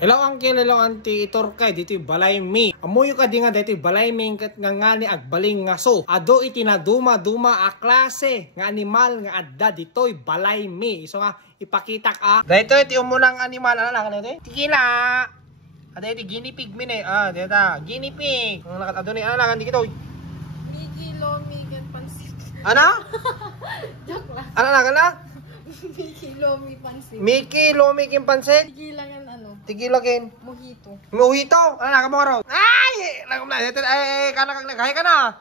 Hello uncle, hello auntie, itor kay dito balay mi. Amuyo ka di nga dito balay mi kat nga ngani ag baling nga so. Ado iti na duma a klase nga animal nga adda ditoy balay mi. So nga ipakitak Dito iti umunang animal ano lang nito? Tikila. Ada iti guinea pig min eh. Dito guinea pig. Ang nakat ado ni ano lang dito. Mickey Lomigan pansit. Ano? Joke lang. Ano lang? Mickey Lomi pansit. Mickey Lomigan pansit. Tigilangan ano? Tigilagin. Mojito. Mojito. Ano na ka mo ron? Ay! Lagom na. Dito ay kana kag naghay ka na.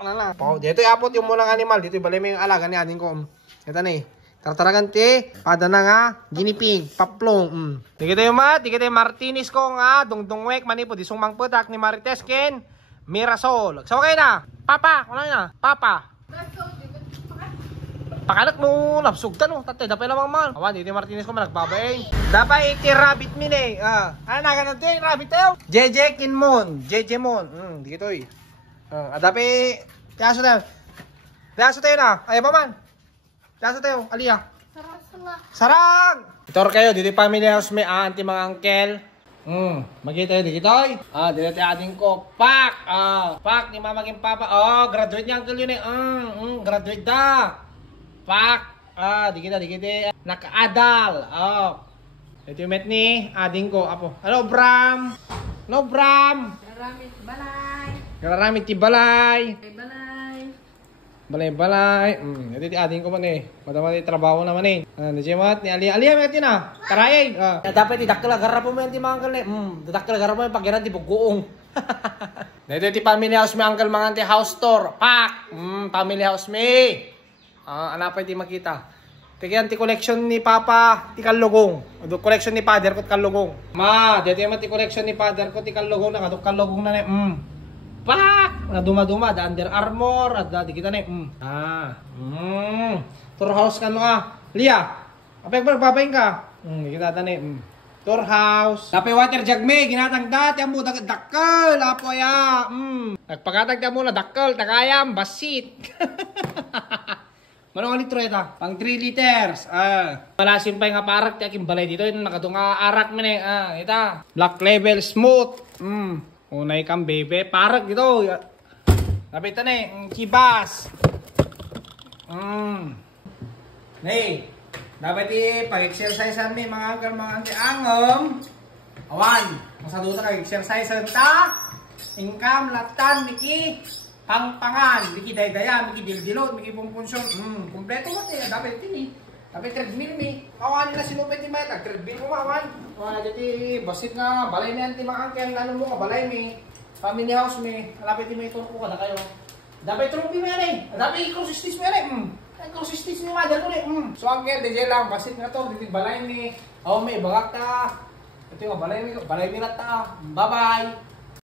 Wala na. Pao dito yapot yung munang animal dito balay may alaga ni ading ko. Ito ni. Tartaragan ti pada na nga guinea pig paplong. Dito yung dito yung Martinez ko nga dungdungwek manipo di sumang petak ni Marites ken Mirasol. So okay na. Papa, wala na. Papa. Pakanak no, napsugtan no. Tatay, dapat lamang man. Awan, dito Martinez ko managbabay. Dapat iti rabbit min eh. Ano na ganun din, rabbit tayo? JJ Kinmon. JJ Mon. Dito eh. Dapat, tiyaso tayo. Tiyaso tayo na. Ayaw pa man. Tiyaso tayo, aliya. Sarang! Itor kayo, dito family house may auntie mga uncle. Magkita tayo dito eh. Dito tayo ating ko. Pak! Pak ni mamaging papa. Graduate niya uncle yun eh. Graduate da. Pak! Di kita. Naka-adal. Ito yung met ni ading ko. Apo. Hello, Bram! Hello, Bram! Garamit balay. Garamit ti balay. Balay. Balay. Ito yung ading ko man eh. Madama yung trabaho naman eh. Najimat ni Alia. Alia, may na. Karayay. Dapat idakkel agarra po mo yan ti mga uncle eh. Dakkel agarra po yung pagkiran ti bugoong. Ito yung family house may uncle mga anti house tour. Pak! Family house may. Ano pa hindi makita. Tigyan ti collection ni Papa ti kalugong. Collection ni Father ko ti kalugong. Ma, dito yung ti collection ni Father ko ti kalugong. Nakadok kalugong na ni. Pak! Na duma-duma. Da Under Armour. At da di kita ni. Tour house ka no Lia, apay magbabayin ka. Di kita tani. Tour house. Tapay water jug me. Ginatagda. Tiyan mo dakkel. Apo ya. Nagpakatagda mo na dakkel. Takayam. Basit. Manong litro ito? Pang 3 liters. Malasim pa yung aparak. Tiyakin balay dito. Ito nakadunga arak mo na ito. Black label smooth. Unay kang bebe. Parak dito. Lapit ito na chibas. Nay. Dapat pag-exercisean ni mga uncle mga auntie angom. Awan. Masaduta ka exercisean ta. Income latan Miki. Pangpangan, miki daya, miki dildilot, miki pumpunsyon. Kompleto mo tayo, dapat ini. Dapat treadmill mi. Kawan nila sinupit ni Mike, treadmill mo kawan. Jadi basit nga, balay na yan ti mga uncle, ano mo ka, balay mi. Family house mi, malapit ti may turko ka na kayo. Dapat trophy mo yan eh. Dapat i-consistis mo yan eh. Consistis ni mother ko eh. So uncle, DJ lang, basit nga to, dito balay mi. May bagak ta. Ito yung balay mi na ta. Bye-bye.